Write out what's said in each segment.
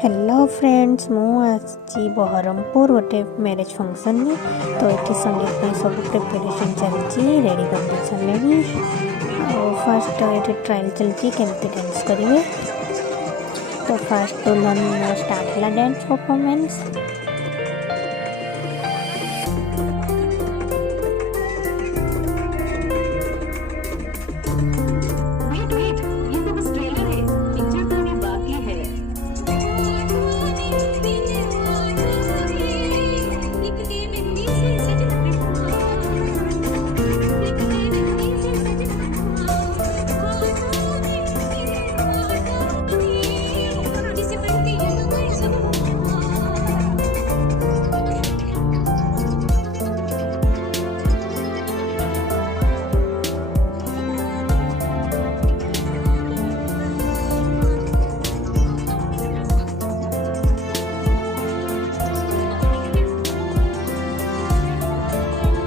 Hello friends मु आसी बहरमपुर गोटे मैरिज फंक्शन में तो ये संगीत सब प्रिपेरेसन चलती रेडी कर सारे फास्ट ये ट्रायल चलती केमती डांस करेंगे। तो फास्ट दुल्हन स्टार्ट है डांस परफॉर्मेंस।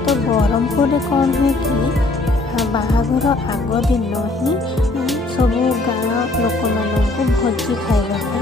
तो बरहमपुर कौन है कि बाहाघर आग दिन ही सब गाँ लोक मान भोजी खाइबा